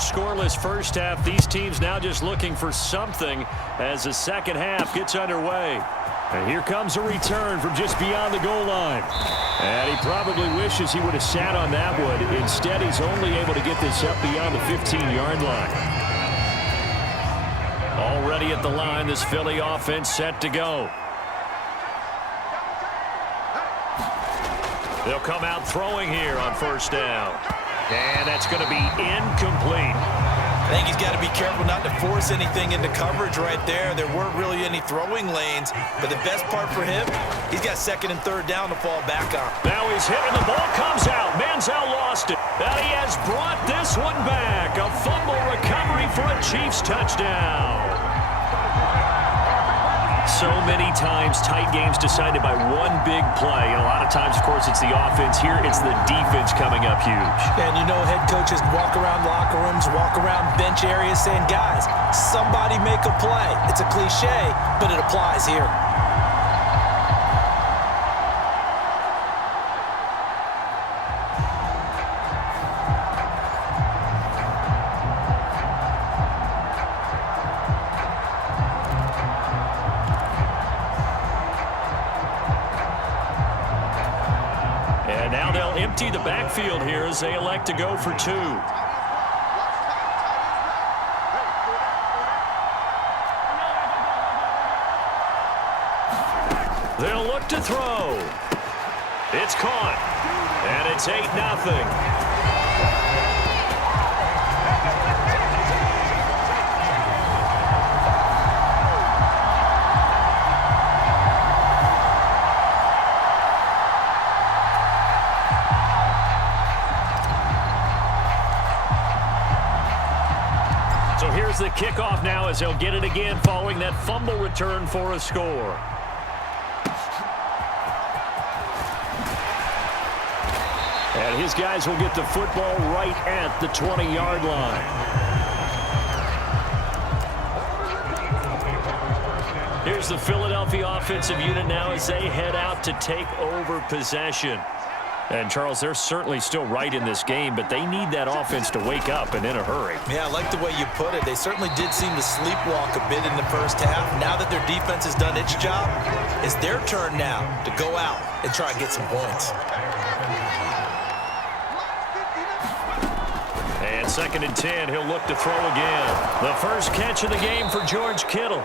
scoreless first half. These teams now just looking for something as the second half gets underway. And here comes a return from just beyond the goal line. And he probably wishes he would have sat on that one. Instead, he's only able to get this up beyond the 15-yard line. Already at the line, this Philly offense set to go. They'll come out throwing here on first down. And that's going to be incomplete. I think he's got to be careful not to force anything into coverage right there. There weren't really any throwing lanes. But the best part for him, he's got second and third down to fall back on. Now he's hit and the ball comes out. Manziel lost it. And he has brought this one back. A fumble recovery for a Chiefs touchdown. So many times tight games decided by one big play. And a lot of times, of course, it's the offense. Here, it's the defense coming up huge. And you know head coaches walk around locker rooms, walk around bench areas saying, guys, somebody make a play. It's a cliche, but it applies here. And now they'll empty the backfield here as they elect to go for two. They'll look to throw. It's caught. And it's 8-0. So here's the kickoff now as they'll get it again following that fumble return for a score. And his guys will get the football right at the 20-yard line. Here's the Philadelphia offensive unit now as they head out to take over possession. And, Charles, they're certainly still right in this game, but they need that offense to wake up and in a hurry. Yeah, I like the way you put it. They certainly did seem to sleepwalk a bit in the first half. Now that their defense has done its job, it's their turn now to go out and try and get some points. And 2nd and 10, he'll look to throw again. The first catch of the game for George Kittle.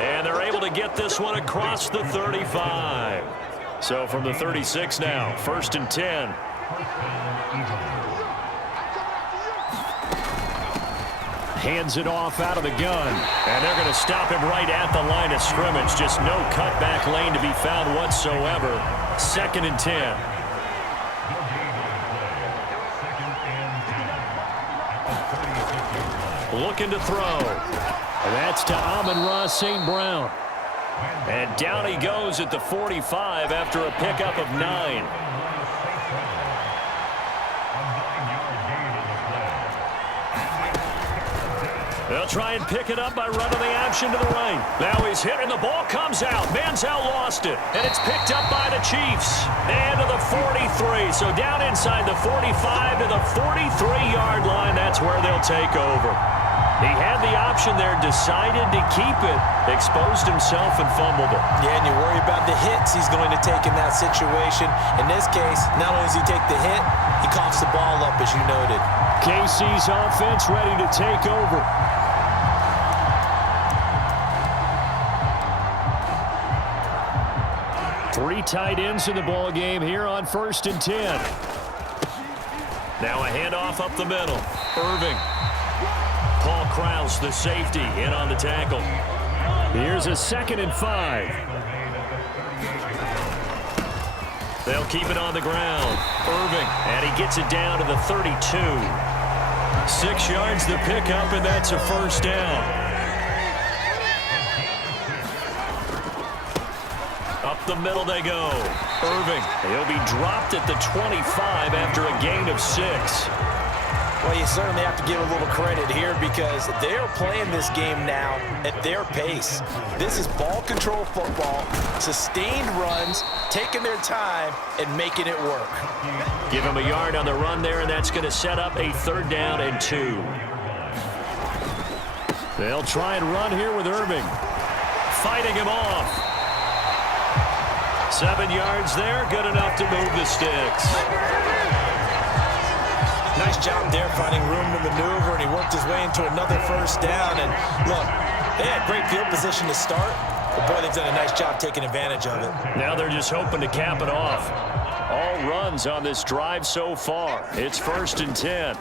And they're able to get this one across the 35. So from the 36 now, 1st and 10. Hands it off out of the gun. And they're going to stop him right at the line of scrimmage. Just no cutback lane to be found whatsoever. 2nd and 10. Looking to throw. And that's to Amon-Ra St. Brown. And down he goes at the 45 after a pickup of 9. They'll try and pick it up by running the option to the right. Now he's hit and the ball comes out. Manziel lost it. And it's picked up by the Chiefs. And to the 43. So down inside the 45 to the 43-yard line. That's where they'll take over. He had the option there, decided to keep it, exposed himself and fumbled it. Yeah, and you worry about the hits he's going to take in that situation. In this case, not only does he take the hit, he coughs the ball up, as you noted. KC's offense ready to take over. Three tight ends in the ball game here on 1st and 10. Now a handoff up the middle. Irving. Paul Krause, the safety, in on the tackle. Here's a 2nd and 5. They'll keep it on the ground. Irving, and he gets it down to the 32. 6 yards the pickup, and that's a first down. Up the middle they go. Irving, he'll be dropped at the 25 after a gain of 6. Well, you certainly have to give a little credit here because they're playing this game now at their pace. This is ball control football, sustained runs, taking their time, and making it work. Give him a yard on the run there, and that's going to set up a 3rd down and 2. They'll try and run here with Irving. Fighting him off. 7 yards there, good enough to move the sticks. Nice job there finding room to maneuver, and he worked his way into another 1st down. And look, they had great field position to start, but boy, they've done a nice job taking advantage of it. Now they're just hoping to cap it off. All runs on this drive so far. It's 1st and 10.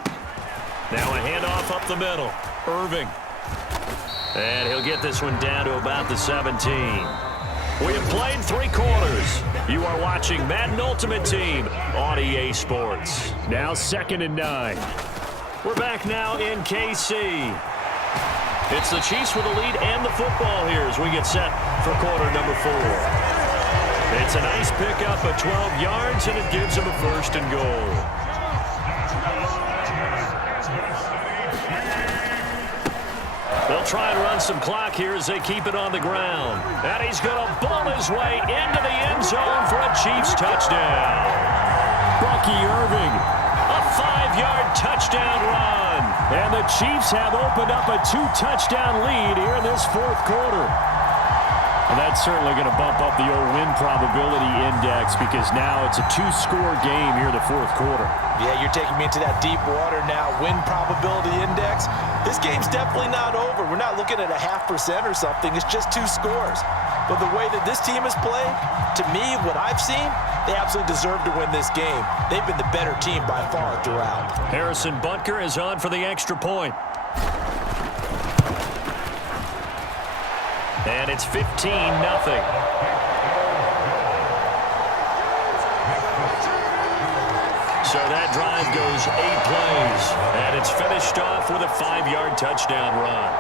Now a handoff up the middle. Irving. And he'll get this one down to about the 17. We have played 3 quarters. You are watching Madden Ultimate Team on EA Sports. Now 2nd and 9. We're back now in KC. It's the Chiefs with the lead and the football here as we get set for quarter number 4. It's a nice pickup of 12 yards, and it gives them a 1st and goal. They'll try and run some clock here as they keep it on the ground. And he's going to ball his way into the end zone for a Chiefs touchdown. Bucky Irving, a 5-yard touchdown run. And the Chiefs have opened up a 2-touchdown lead here in this 4th quarter. And that's certainly going to bump up the old win probability index because now it's a 2-score game here in the 4th quarter. Yeah, you're taking me into that deep water now. Win probability index. This game's definitely not over. We're not looking at a 0.5% or something. It's just 2 scores. But the way that this team has played, to me, what I've seen, they absolutely deserve to win this game. They've been the better team by far throughout. Harrison Butker is on for the extra point. And it's 15-0. So that drive goes 8 plays, and it's finished off with a 5-yard touchdown run.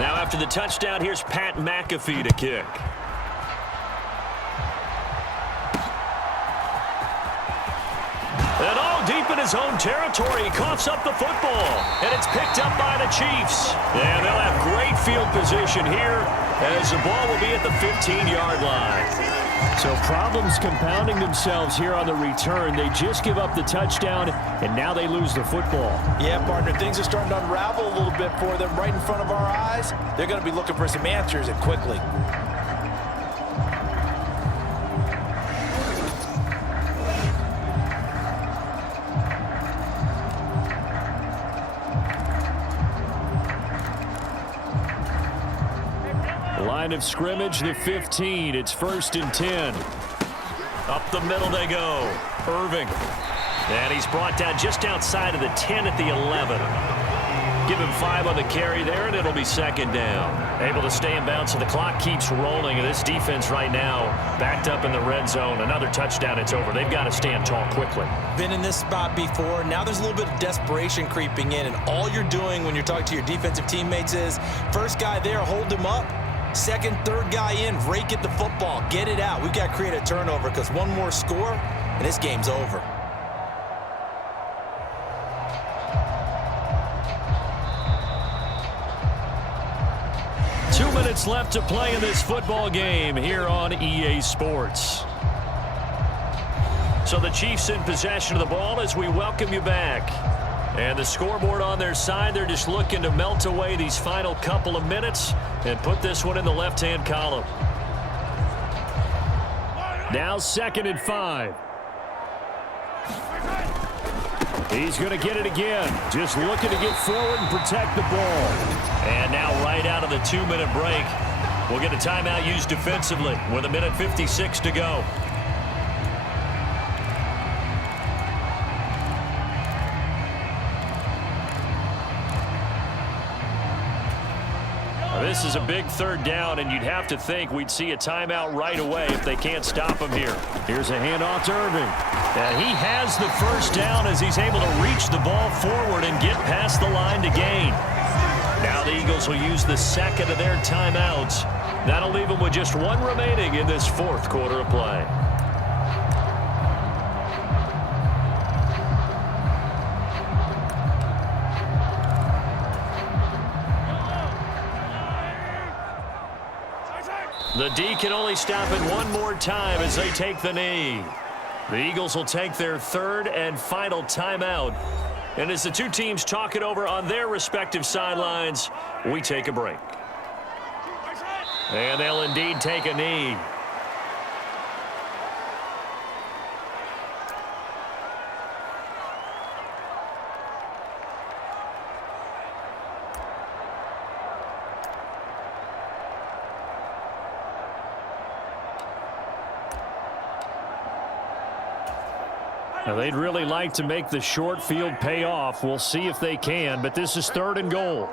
Now after the touchdown, here's Pat McAfee to kick. And all deep in his own territory, he coughs up the football. And it's picked up by the Chiefs. And they'll have great field position here as the ball will be at the 15-yard line. So problems compounding themselves here on the return. They just give up the touchdown, and now they lose the football. Yeah, partner, things are starting to unravel a little bit for them right in front of our eyes. They're going to be looking for some answers, and quickly. Line of scrimmage, the 15. It's 1st and 10. Up the middle they go. Irving. And he's brought down just outside of the 10 at the 11. Give him 5 on the carry there, and it'll be 2nd down. Able to stay in bounds, so the clock keeps rolling. And this defense right now backed up in the red zone. Another touchdown, it's over. They've got to stand tall quickly. Been in this spot before. Now there's a little bit of desperation creeping in. And all you're doing when you're talking to your defensive teammates is, first guy there, hold him up. 2nd, 3rd guy in, rake at the football. Get it out. We've got to create a turnover because one more score, and this game's over. Two minutes left to play in this football game here on EA Sports. So the Chiefs in possession of the ball as we welcome you back. And the scoreboard on their side, they're just looking to melt away these final couple of minutes and put this one in the left-hand column. Now 2nd and 5. He's going to get it again. Just looking to get forward and protect the ball. And now right out of the 2-minute break, we'll get a timeout used defensively with 1:56 to go. this is a big third down, and you'd have to think we'd see a timeout right away if they can't stop him here. Here's a handoff to Irving. And he has the first down as he's able to reach the ball forward and get past the line to gain. Now the Eagles will use the second of their timeouts. That'll leave them with just one remaining in this fourth quarter of play. The D can only stop it one more time as they take the knee. The Eagles will take their third and final timeout. And as the two teams talk it over on their respective sidelines, we take a break. And they'll indeed take a knee. Now, they'd really like to make the short field pay off. We'll see if they can, but this is third and goal.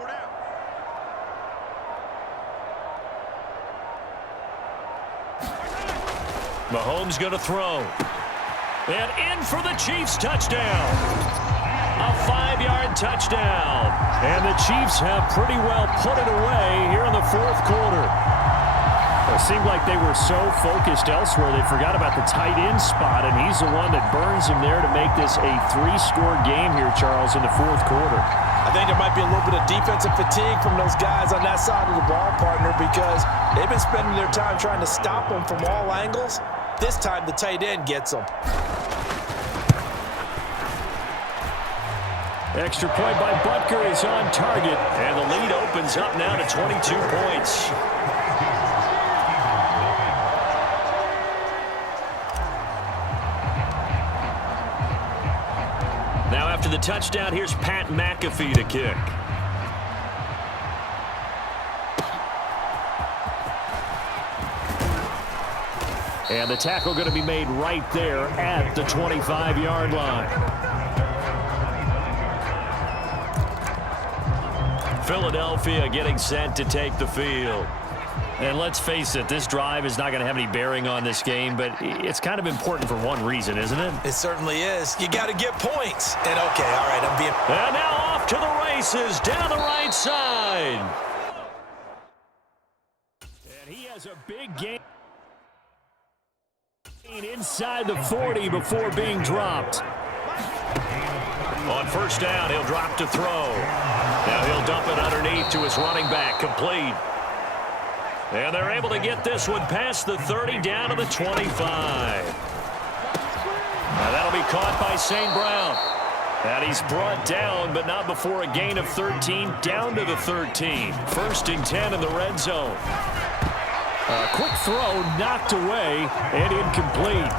Mahomes going to throw. And in for the Chiefs touchdown. A 5-yard touchdown. And the Chiefs have pretty well put it away here in the fourth quarter. It seemed like they were so focused elsewhere they forgot about the tight end spot, and he's the one that burns him there to make this a 3-score game here, Charles, in the fourth quarter. I think there might be a little bit of defensive fatigue from those guys on that side of the ball, partner, because they've been spending their time trying to stop them from all angles. This time the tight end gets them. Extra point by Butker is on target, and the lead opens up now to 22 points. Now after the touchdown, here's Pat McAfee to kick. And the tackle going to be made right there at the 25-yard line. Philadelphia getting set to take the field. And let's face it, this drive is not going to have any bearing on this game, but it's kind of important for one reason, isn't it? It certainly is. You got to get points. And okay, all right, I'm being... And now off to the races down the right side. And he has a big gain inside the 40 before being dropped. On first down, he'll drop to throw. Now he'll dump it underneath to his running back, complete. And they're able to get this one past the 30 down to the 25. Now that'll be caught by St. Brown. And he's brought down, but not before a gain of 13, down to the 13. First and 10 in the red zone. A quick throw knocked away and incomplete.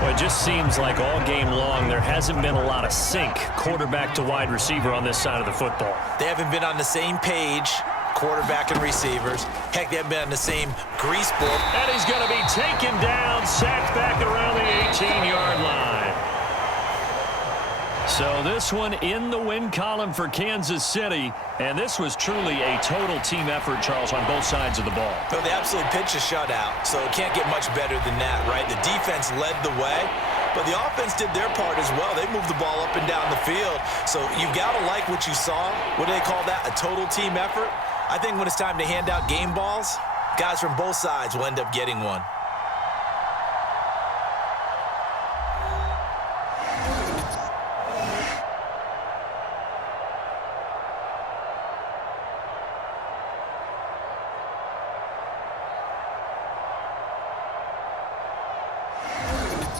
Well, it just seems like all game long there hasn't been a lot of sync quarterback to wide receiver on this side of the football. They haven't been on the same page, quarterback and receivers. Heck, they haven't been on the same grease board. And he's going to be taken down, sacked back around the 18-yard line. So this one in the win column for Kansas City, and this was truly a total team effort, Charles, on both sides of the ball. So they absolutely pitched a shutout, so it can't get much better than that, right? The defense led the way, but the offense did their part as well. They moved the ball up and down the field, so you've got to like what you saw. What do they call that, a total team effort? I think when it's time to hand out game balls, guys from both sides will end up getting one.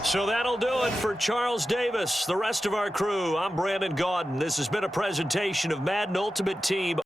So that'll do it for Charles Davis. The rest of our crew, I'm Brandon Gaudin. This has been a presentation of Madden Ultimate Team.